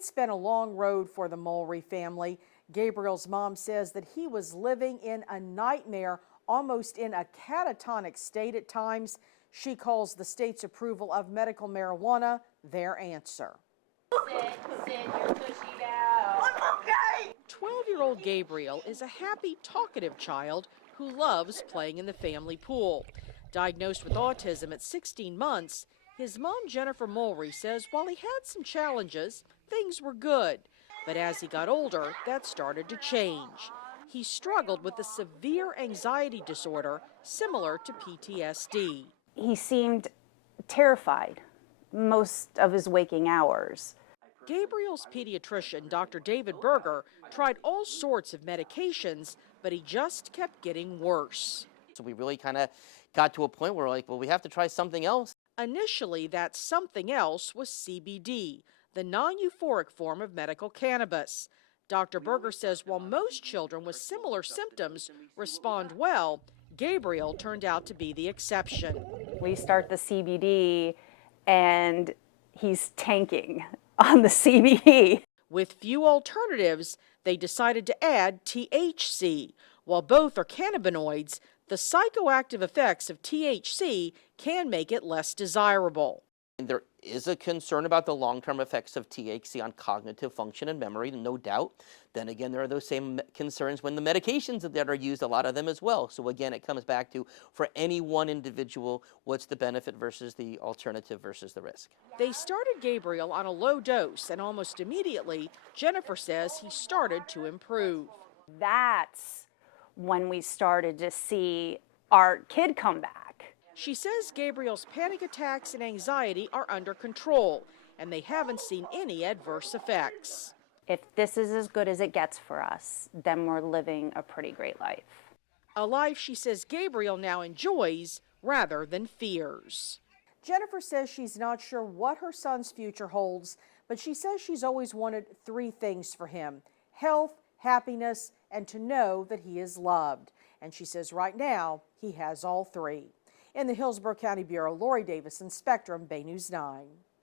It's been a long road for the Mulry family. Gabriel's mom says that he was living in a nightmare, almost in a catatonic state at times. She calls the state's approval of medical marijuana their answer. Sit your tushy down. 12-year-old Gabriel is a happy, talkative child who loves playing in the family pool. Diagnosed with autism at 16 months, his mom, Jennifer Mulry, says while he had some challenges, things were good. But as he got older, that started to change. He struggled with a severe anxiety disorder similar to PTSD. He seemed terrified most of his waking hours. Gabriel's pediatrician, Dr. David Berger, tried all sorts of medications, but he just kept getting worse. So we really kind of got to a point where we're like, well, we have to try something else. Initially, that something else was CBD, the non-euphoric form of medical cannabis. Dr. Berger says while most children with similar symptoms respond well, Gabriel turned out to be the exception. We start the CBD and he's tanking on the CBD. With few alternatives, they decided to add THC. While both are cannabinoids, the psychoactive effects of THC can make it less desirable. And there is a concern about the long-term effects of THC on cognitive function and memory, no doubt. Then again, there are those same concerns when the medications that are used, a lot of them as well. So again, it comes back to, for any one individual, what's the benefit versus the alternative versus the risk? They started Gabriel on a low dose, and almost immediately, Jennifer says he started to improve. That's when we started to see our kid come back. She says Gabriel's panic attacks and anxiety are under control, and they haven't seen any adverse effects. If this is as good as it gets for us, then we're living a pretty great life. A life she says Gabriel now enjoys rather than fears. Jennifer says she's not sure what her son's future holds, but she says she's always wanted three things for him: health, happiness, and to know that he is loved. And she says right now he has all three. In the Hillsborough County Bureau, Lori Davison, Spectrum, Bay News 9.